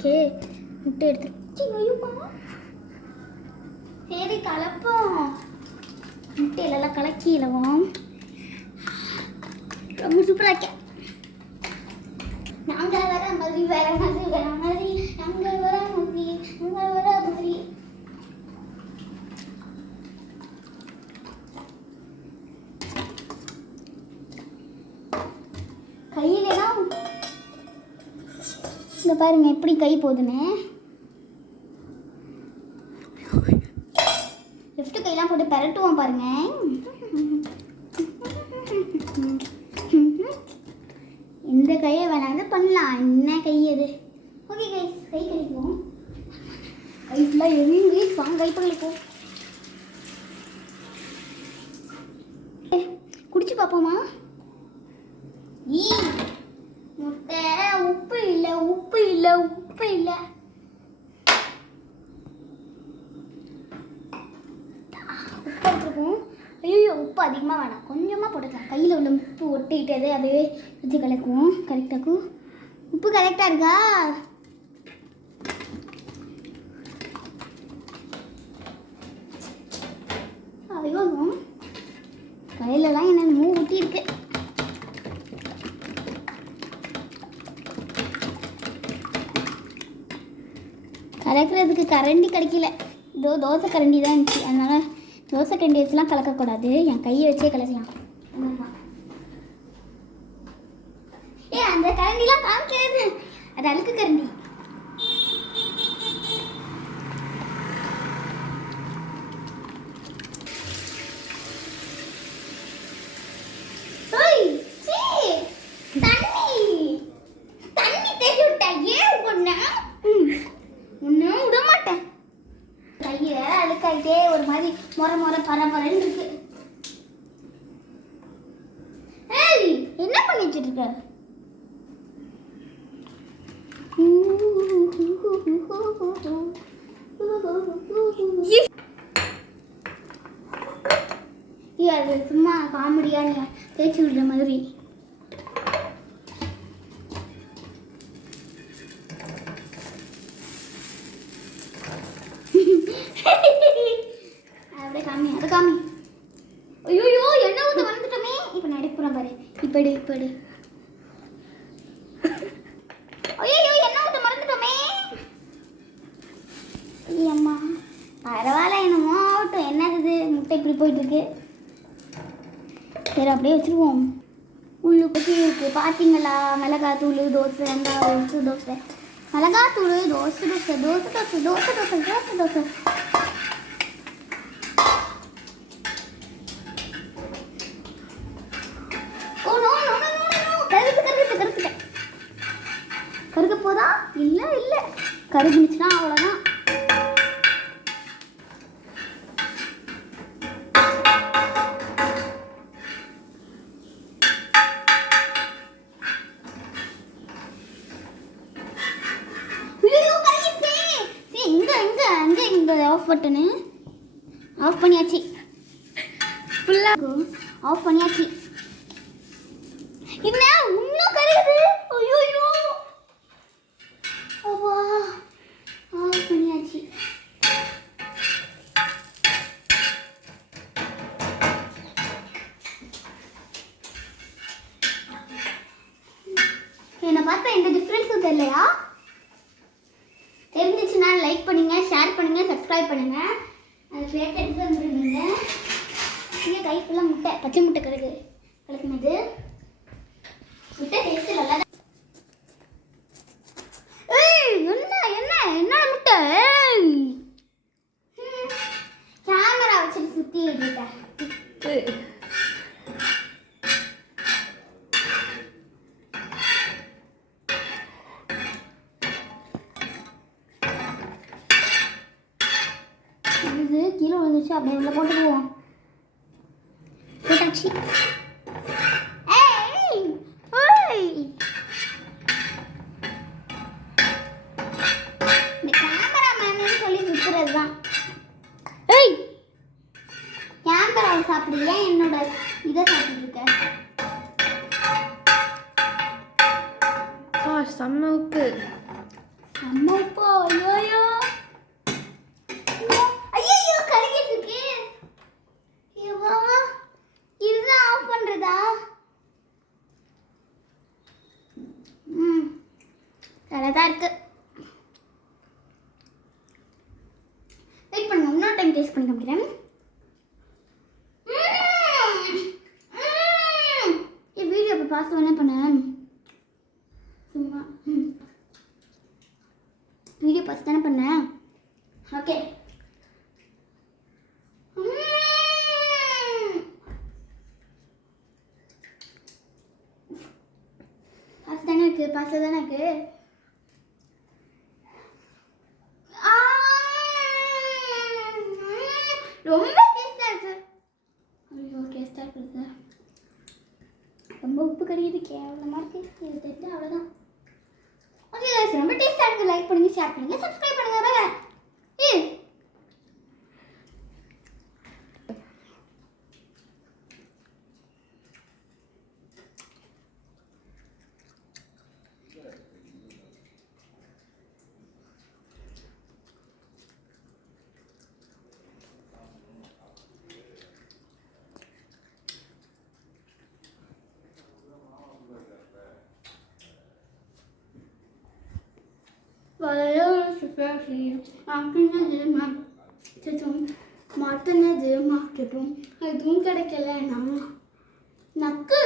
Okay முட்டை எடுத்து சரி கலப்போம். முட்டையிலலாம் கலக்கிடுவோம். ரொம்ப சூப்பராக இருக்கேன். நாங்கள் வர மாதிரி வர மாதிரி வர மாதிரி நாங்கள் வர மாதிரி நாங்கள் வர மாதிரி. கையிலலாம் இங்கே பாருங்க எப்படி கை போகுதுன்னு. லெஃப்ட் கையெல்லாம் போட்டு பெரட்டுவோம் பாருங்க. இந்த கையை வேணாது பண்ணலாம். என்ன கை அது? ஓகே கைஸ், கை கழிப்போம். கை ஃபுல்லாக எரியும் கைஸ். வாங்க கை கழிப்போம். குடிச்சு பார்ப்போமா? ஈ முட்டை உப்பு இல்லை உப்பு இல்லை உப்பு இல்லை. உப்பு எடுத்துருக்கோம். ஐயோ உப்பு அதிகமாக வேணாம், கொஞ்சமாக போட்டுக்கலாம். கையில் உள்ள உப்பு ஒட்டிக்கிட்டது அதுவே வச்சு கலக்குவோம். கரெக்டாக்கும் உப்பு கரெக்டாக இருக்கா? ஐயோ கையிலலாம் என்னென்னமோ ஊட்டி இருக்கு. கலக்கிறதுக்கு கரண்டி கிடைக்கல. இதோ தோசை கரண்டி தான் இருந்துச்சு. அதனால் தோசை கரண்டி வச்சுலாம் கலக்கக்கூடாது. என் கையை வச்சே கலக்கலாம். அந்த கரண்டிலாம் காமிக்காது, அது அழுக்கு கரண்டி. தண்ணி தேடி விட்டா ஏன் ஒன்னும் விட மாட்டேன். கையில அழுக்காயிட்டே ஒரு மாதிரி மொர மொர பரபரன்னு இருக்கு. ஏய் என்ன பண்ணிட்டு இருக்க? அது சும்மா காமெடியா நீ தேய்ச்சி விடுற மாதிரி. அப்படியே காமி, அது காமி. ஐயோ என்ன ஊத்த மறந்துட்டோமே. இப்போ நான் எடுக்கிறேன் பாரு. இப்படி இப்படி. ஐயோ என்ன ஊத்த மறந்துட்டோமே. அம்மா பரவாயில்ல, என்னமோ ஆகட்டும். என்னது முட்டை இப்படி போயிட்டு இருக்கு. சரி அப்படியே வச்சுருவோம். உள்ளு பற்றி இருக்குது பார்த்தீங்களா? மிளகாத்தூள் தோசை, வெங்காயம் தோசை, மிளகாத்தூள் தோசை தோசை தோசை தோசை தோசை தோசை தோசை தோசை. கருக போதா? இல்லை இல்லை, கருகுனுச்சுன்னா அவ்வளோதான். ஆஃப் பட்டனு ஆஃப் பண்ணியாச்சு. ஃபுல்லாக ஆஃப் பண்ணியாச்சு. என்ன இன்னும் கருகுது? ஐயோ வா ஆஃப் பண்ணியாச்சு. என்னை பார்த்தா எந்த டிஃப்ரென்ஸும் தெரியலையா? தெரிஞ்சிச்சுன்னா லைக் பண்ணுங்க, ஷேர் பண்ணுங்க, சப்ஸ்கிரைப் பண்ணுங்க. அது பிளேட் எடுத்து வந்துருந்தீங்க. இங்கே கை ஃபுல்லாக முட்டை, பச்சை முட்டை கலக்குனது. முட்டை டேஸ்ட்டு நல்லா. என்ன என்ன என்ன முட்டை? கேமரா வச்சுட்டு சுற்றி எடுத்தேன். கீழே வந்துச்சு. அப்படியே உள்ள போட்டுக்குவோம். போட்டாச்சு. இந்த கேமராமேன்னு சொல்லி சுத்துறது தான். ஏய் கேமராவை சாப்பிடுறியா? என்னோட இதை சாப்பிட்டு இருக்க. செம்ம உப்பு. அம்மா அப்பா ஐயோ ஐயோ கடிக்கிட்டு இருக்கு. ஐயோ இதுதான் ஆஃப் பண்றதா? நல்லதா இருக்கு. வெயிட் பண்ணுங்க, இன்னொரு டைம் டேஸ்ட் பண்ணி காமிக்கிறேன். வீடியோ இப்போ பாஸ் என்ன பண்ணேன்? சும்மா வீடியோ பாஸ் தானே பண்ணேன். ஓகே பாஸ் தானே இருக்கு, பாஸ்ல தானே இருக்கு. ரொம்ப டேஸ்டா இருக்கு. ஐயோ டேஸ்டா இருக்குது. ரொம்ப உப்பு கறியுது, கேவலமா இருக்கு. இது தெரிஞ்சு அவ்வளோதான். ஓகே ரொம்ப டேஸ்டா இருக்கு. லைக் பண்ணுங்க, ஷேர் பண்ணுங்க, சப்ஸ்கிரைப் பண்ணுங்க. பாய். மாட்டினது மாட்டட்டும், எதுவும் கிடைக்கல. நக்கு